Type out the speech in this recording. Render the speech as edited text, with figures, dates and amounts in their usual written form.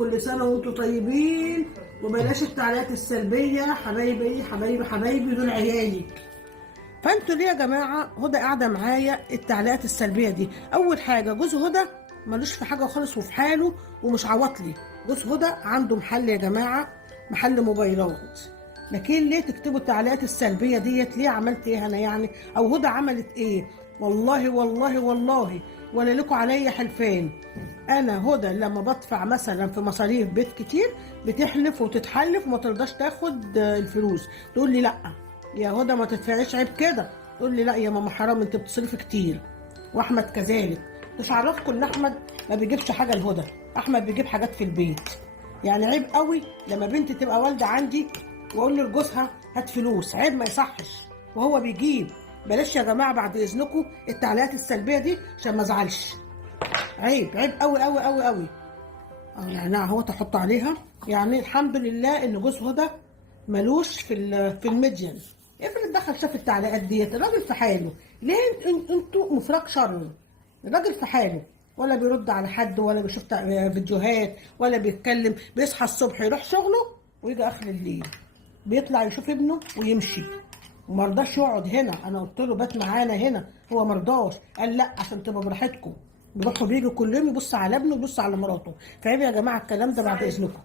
كل سنه وانتم طيبين، وبلاش التعليقات السلبيه. حبايبي حبايبي حبايبي دول عيالي. فانتوا ليه يا جماعه هدى قاعده معايا التعليقات السلبيه دي؟ اول حاجه جوز هدى ملوش في حاجه خالص وفي حاله ومش عواطلي. جوز هدى عنده محل يا جماعه، محل موبايلات. لكن ليه تكتبوا التعليقات السلبيه ديت؟ ليه؟ عملت ايه انا يعني؟ او هدى عملت ايه؟ والله والله والله ولا لكم عليا حلفان. انا هدى لما بدفع مثلا في مصاريف بيت كتير بتحلف وتتحلف وما ترضاش تاخد الفلوس. تقول لي لا يا هدى ما تدفعيش، عيب كده. تقول لي لا يا ماما حرام انت بتصرفي كتير. واحمد كذلك. مش عرفكم ان احمد ما بيجيبش حاجه لهدى، احمد بيجيب حاجات في البيت. يعني عيب قوي لما بنتي تبقى والده عندي واقول لجوزها هات فلوس، عيب ما يصحش وهو بيجيب. بلاش يا جماعه بعد اذنكم التعليقات السلبيه دي عشان ما ازعلش. عيب عيب قوي قوي قوي قوي. يعني اهو تحط عليها. يعني الحمد لله ان جوز هدى ملوش في الميديان. افرض دخل شاف التعليقات ديت، الراجل في حاله. ليه انتوا مفرق شر؟ الراجل في حاله، ولا بيرد على حد، ولا بيشوف فيديوهات، ولا بيتكلم. بيصحى الصبح يروح شغله ويجي اخر الليل بيطلع يشوف ابنه ويمشي. ومرضاش يقعد هنا. انا قلت له بات معانا هنا، هو مرضاش. قال لا عشان تبقى براحتكم. بيروحوا بيجوا كل يوم يبص على ابنه ويبص على مراته. فعيب يا جماعه الكلام ده بعد اذنكم.